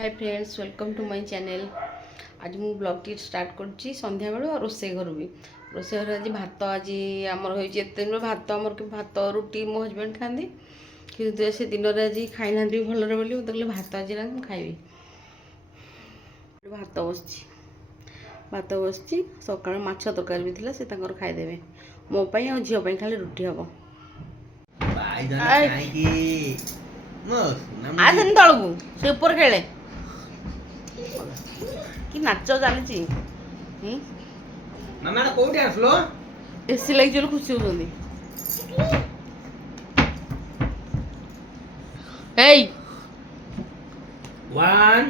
Hi friends, welcome to my channel. आज मु blog T start कर संध्या बेलू और रोसे घर भी रोसे घर आज भात आज आमर हो भात आमर भात रुटी मो हजबैंड खाती कि से दिन में आज खाई ना भलरे बोली मुझे भात आज खाइबी। भात बस सका माछ तरकारी भी थी से खाईदे मोपाई और झील खाली रुटी हम आसन तलू से ऊपर खेले कि नाच जानी मामा कोठी आसलो एसी लगी चलो खुशी होती। Hey 1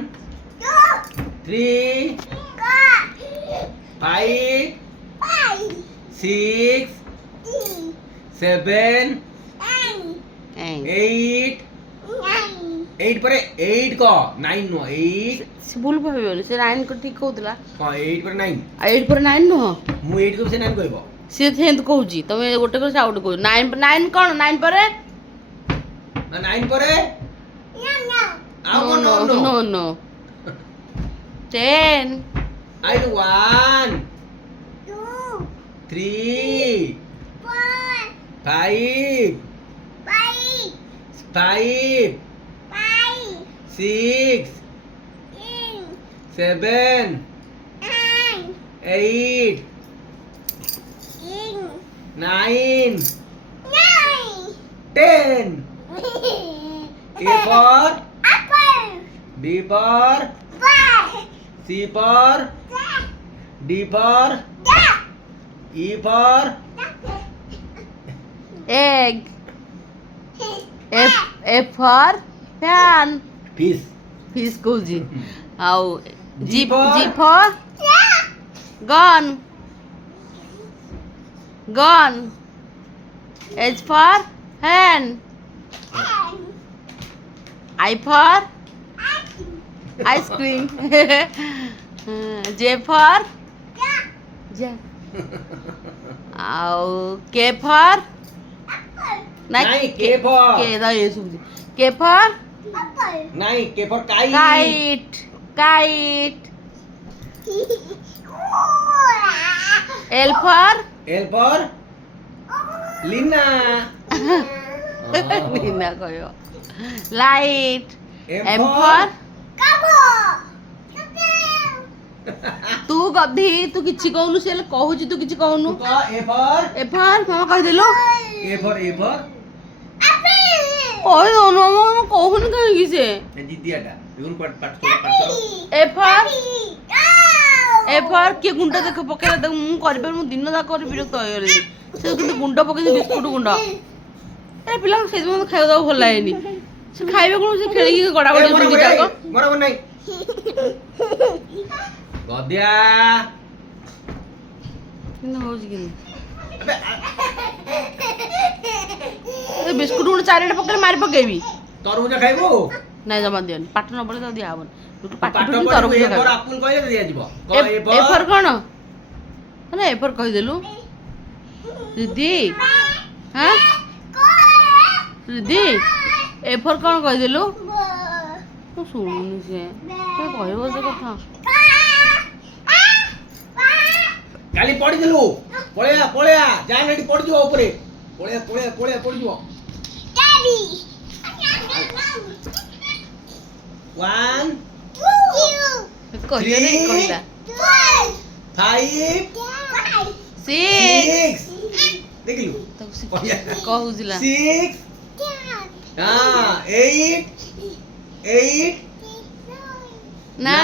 3 5 6 7 8 8 पर 8 को 9 नो 8 से भूल भाई से 9 को ठीक कहूला हां 8 पर 9 8 पर 9 नो मु 8 को से 9 कहबो से थेंत कहूची तमे गोटे को आउट कहू 9 पर 9 कोन 9 पर 9 पर no no no 10 I do 1 2 3 4 5 5 6 7 8 9 10 A for B for C for D for E for egg F for fan fish fish कहूची आउ G G for gun gun H for hand I for ice cream J for J आउ K for नहीं K for K दा ये सुन K for नहीं K for kite kite kite L for L for Lina Lina कहो light M for तू गधी तू किछि कहनु से कहूची तू किछि कहनु A for मामा कह देलो A for कह दो मामा कहून कहीं से दीदियाटा बिगुन पाठ करो ए फॉर के गुंडा देख पकेला देख मु करबे मु दिन दा कर विरक्त होय रे से किंतु गुंडा पके बिस्कुट गुंडा ए पिला से मत खाइ दाও भल लागेनी से खाइबे कोन से खेली के गडा गडा गुंडी जाको बराबर नहीं गदिया किन होज किन ए बिस्कुट गुंडा चारेटा पकेले मारि पकेबी तरबुज खाइबो नहीं जमा दियन पाठ न पड़े तो दिया हबन तू पाठ पाठ पढ़ी पर तरबुज ए खा पर आपुन कहले दिया जीवो ए फॉर कोन अरे ए फॉर कहि देलु दीदी हां दीदी ए फॉर कोन कहि देलु तो सुनुनी से के कहबो से कथा काली पड़ी देलु पळेया जा नेडी पड़ जिवो ऊपर पळेया पड़ जिवो 1 कहियो नहीं कहला 5 6 देखिलु कहूजिला 6 हां 8 9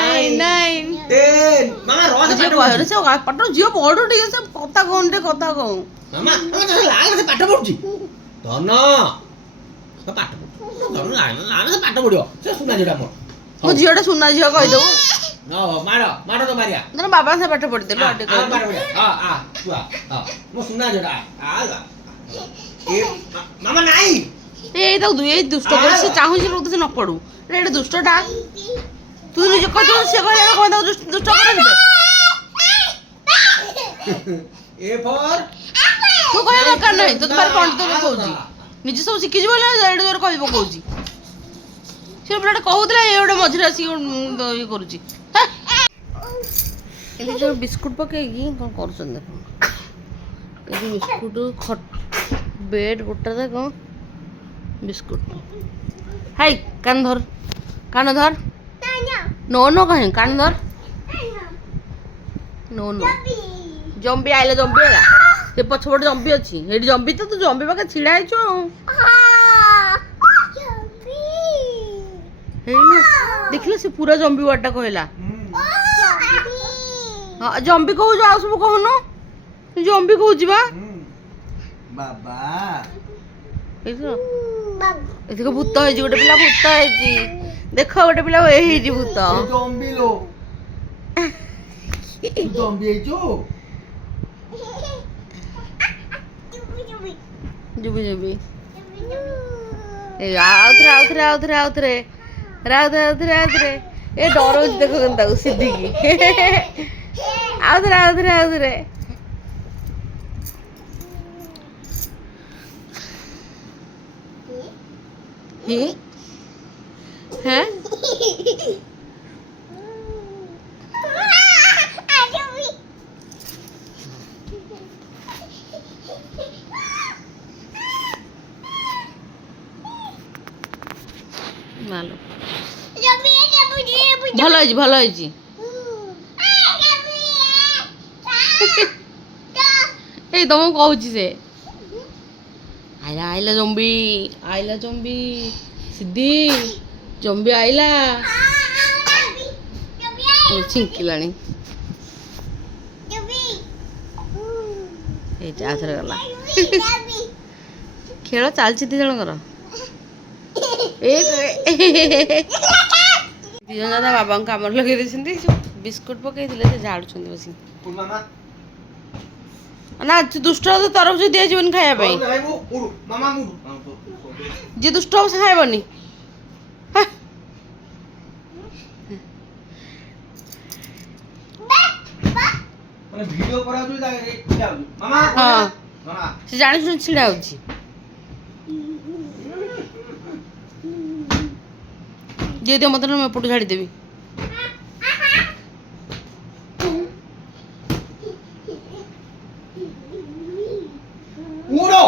10 मामा रोज जे कहरे से पटो जियो बड़ ठीक से कथा कोनटे कथा कहू मामा तो लाल से पाठ पढुची धन तो पाठ धन लाल से पाठ पढियो से सुना जेडा मो झियोटा सुना झियो कहि दो न मारो तो मारिया ना बाबा से पाठ पढ़ते लो अटे आ मारो आ तू आ मो सुना जेडा आ ए मामा नाही ए तो दुई दुष्ट कर से चाहू से लोग से न पड़ू रे दुष्टटा तू निज कह दो से कहले कोन दो दुष्ट कर दे ए फॉर तू कहले दरकार नहीं तो तुम्हारे पंडित को कहूची निजे सब शिखी बोले एडे जोर कहि पकौची ସେ ପିଲାଟା କହୁଥିଲା ଏ ଗୋଟେ ମଝିରେ ଆସିକି ଇଏ କରୁଛି। ଏମିତି ଯୋଉ ବିସ୍କୁଟ ପକେଇକି କ'ଣ କରୁଛନ୍ତି ଦେଖ। ଏ ଯୋଉ ବିସ୍କୁଟ ବେଡ୍ ଗୋଟା ଯାକ ବିସ୍କୁଟ। ହାଇ କାନ ଧର, କାନ ଧର। नो नो कहीं कान धर। नो नो जम्बी आइले, जम्बी आला से पछपट जम्बी अच्छी हेडी जम्बी तो तू जम्बी पाखे छिड़ा हेचु देखिल से पूरा जम्बी वाटा कहला। हाँ जम्बी कहू आ सब कहनु जम्बी कहू बा बाबा एथिक भूत है गोटे पिला भूत है देख गोटे पिला ए भूत जम्बी लो जम्बी हेचो जुबी जुबी आउथरे आउथरे आउथरे आउथरे राउथरे आउथरे आउथरे ए डर देखो केनता सीधी की आउथरे आउथरे आउथरे हैं मालो भल है ए तुम कहूँ से आइला आइला जम्बी सिद्धि जम्बी आइला छिंकिलाणी आथरे गला खेल चलती दी जनकर दी जन दादा बाबा कम लगे बिस्कुट पकई झाड़ू बस ना दुष्ट तरफ से दिया जीवन खाया जी दुष्ट हम से खाइबनी वीडियो करा मामा हाँ से जानी सुन छिड़ा होची दे दे मतलब मैं पटु झाड़ी देवी उड़ो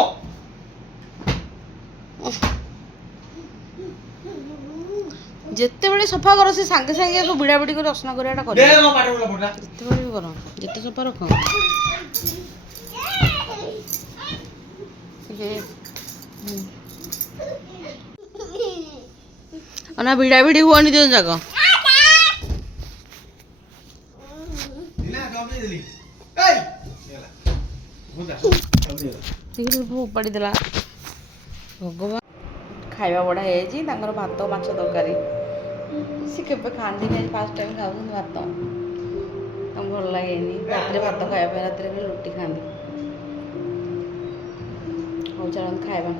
जिते बड़े सफा करो से सांगे सांगे को बिड़ा बिड़ी कर असना करियाटा कर दे नो पाटे बोला फोटा जिते बड़े भी करो जिते सफा रखो अना बिड़ा बिड़ी हुआनी दे जाको दिला जॉब दे दिली ए गेला बुझा देखो पड़ी देला भगवान खाଇବା ବଢ଼ା ହେଇଯାଇଛି ତାଙ୍କର ଭାତ ମାଛ ତରକାରୀ ସେ କେବେ ଖାଆନ୍ତିନି ଆଜି ଫାର୍ଷ୍ଟ ଟାଇମ୍ ଖାଉଛନ୍ତି ଭାତ ତାଙ୍କୁ ଭଲ ଲାଗେନି ରାତିରେ ଭାତ ଖାଇବା ପାଇଁ ରାତିରେ ବି ରୁଟି ଖାଆନ୍ତି ହଉ ଚାଲନ୍ତୁ ଖାଇବା